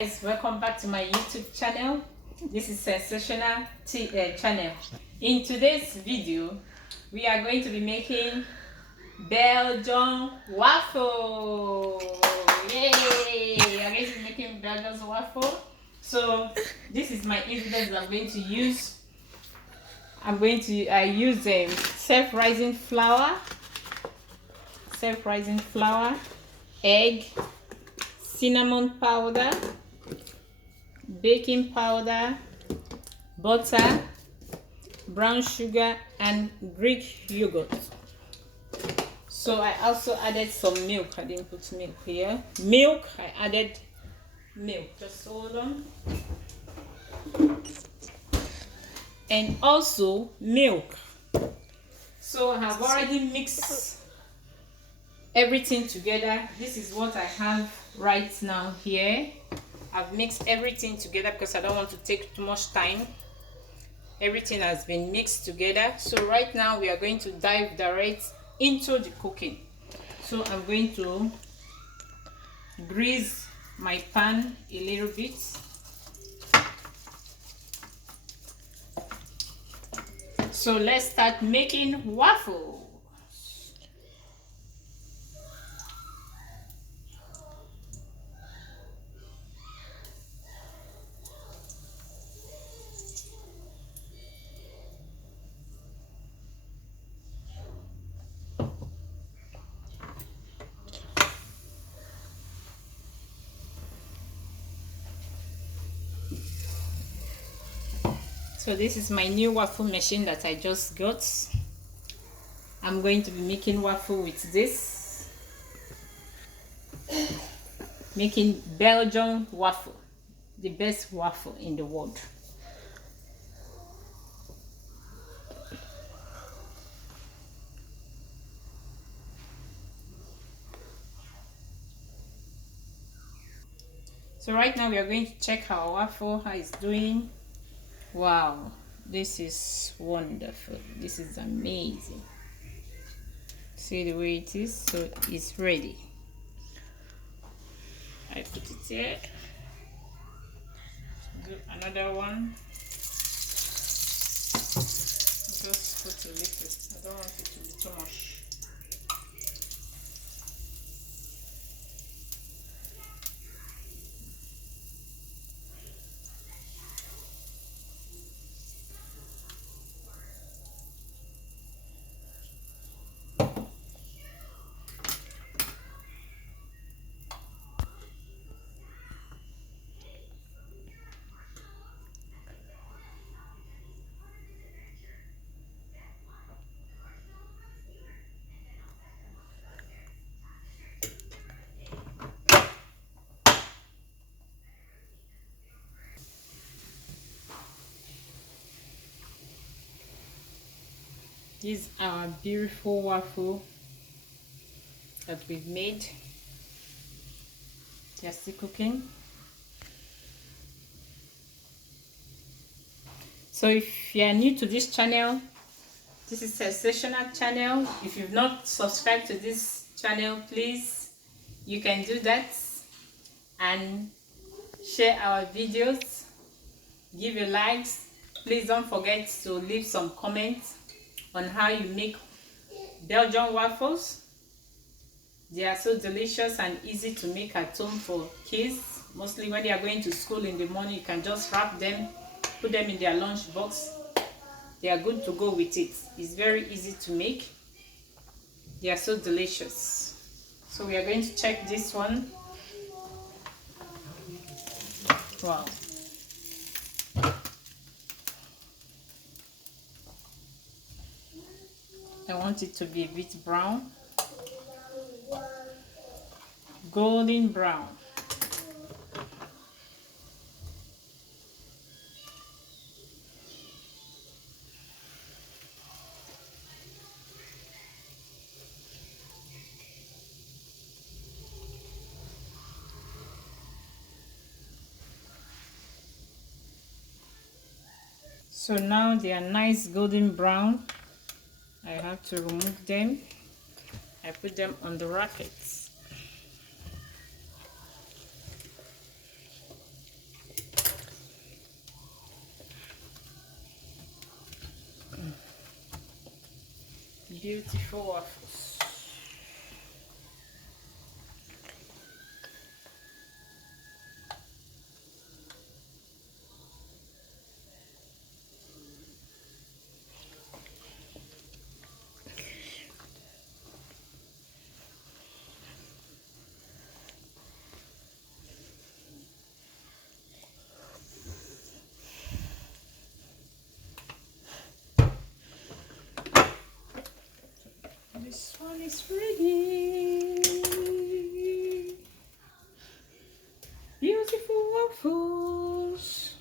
Guys, welcome back to my YouTube channel. This is Sensational channel. In today's video, we are going to be making Belgian waffle. Yay! We are going to be making Belgian waffle. So this is my ingredients I'm going to use. I use self-rising flour, egg, cinnamon powder, baking powder, butter, brown sugar, and Greek yogurt. So I also added some milk. I didn't put milk here. I added milk. Just hold on. And also milk. So I have already mixed everything together. This is what I have right now here. I've mixed everything together because I don't want to take too much time. Everything has been mixed together. So right now we are going to dive direct into the cooking. So I'm going to grease my pan a little bit. So let's start making waffle. So this is my new waffle machine that I just got. I'm going to be making waffle with this. Making Belgian waffle, the best waffle in the world. So right now we are going to check our waffle, how it's doing. Wow, this is wonderful. This is amazing. See the way it is. So it's ready. I put it here. Do another one. Just put a little. I don't want it to be too much. This is our beautiful waffle that we've made. They're still cooking. So if you are new to this channel, this is a Sensational channel. If you've not subscribed to this channel, please, you can do that and share our videos, give your likes. Please don't forget to leave some comments on how you make Belgian waffles. They are so delicious and easy to make at home for kids. Mostly when they are going to school in the morning, you can just wrap them, put them in their lunch box. They are good to go with it. It's very easy to make. They are so delicious. So we are going to check this one. Wow. I want it to be a bit brown. Golden brown. So now they are nice golden brown. I have to remove them. I put them on the rackets. beautiful waffles. This one is ready. Beautiful waffles.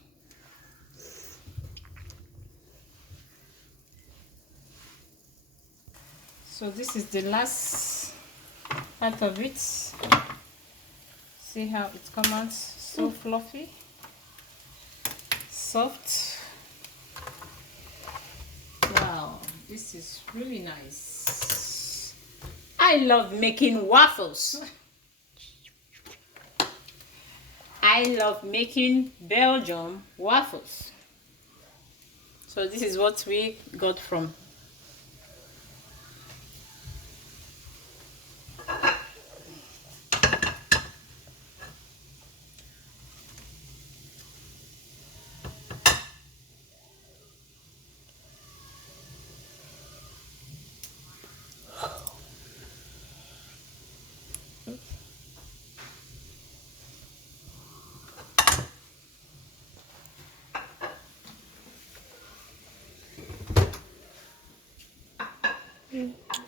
So this is the last part of it. See how it comes out, so fluffy, soft. Wow, this is really nice. I love making waffles. I love making Belgium waffles. So this is what we got from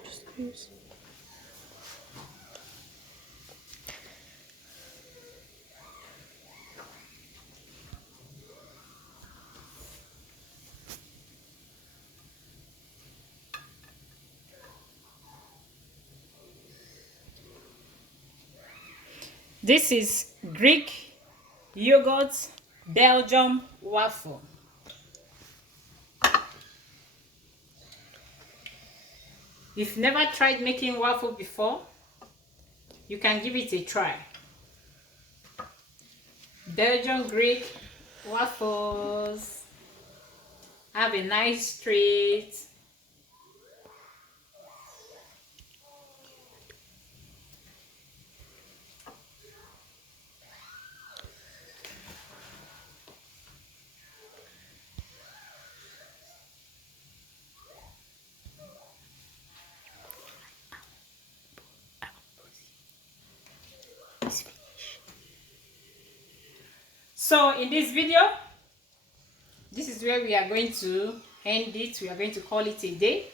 just use. This is Greek yogurt Belgium waffle. If you've never tried making waffle before, you can give it a try. Belgian Greek waffles. Have a nice treat. So in this video, this is where we are going to end it. We are going to call it a day.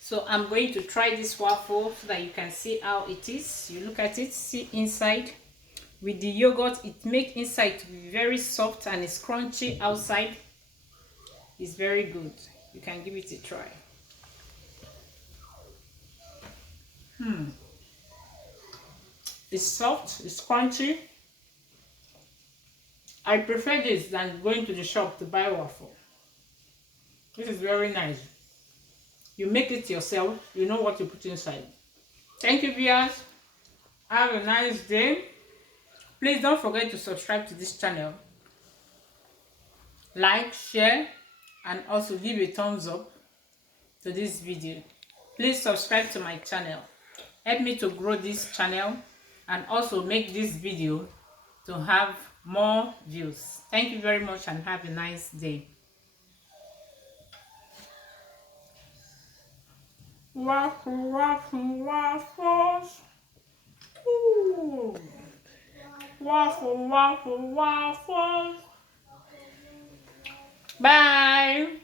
So I'm going to try this waffle so that you can see how it is. You look at it, see inside. With the yogurt, it makes inside to be very soft and it's crunchy outside. It's very good. You can give it a try. It's soft, it's crunchy. I prefer this than going to the shop to buy waffle. This is very nice. You make it yourself, you know what you put inside. Thank you, viewers. Have a nice day. Please don't forget to subscribe to this channel. Like, share, and also give a thumbs up to this video. Please subscribe to my channel. Help me to grow this channel and also make this video to have more views. Thank you very much and have a nice day. Waffle, waffle, waffles. Ooh. Waffle, waffle, waffles. Bye.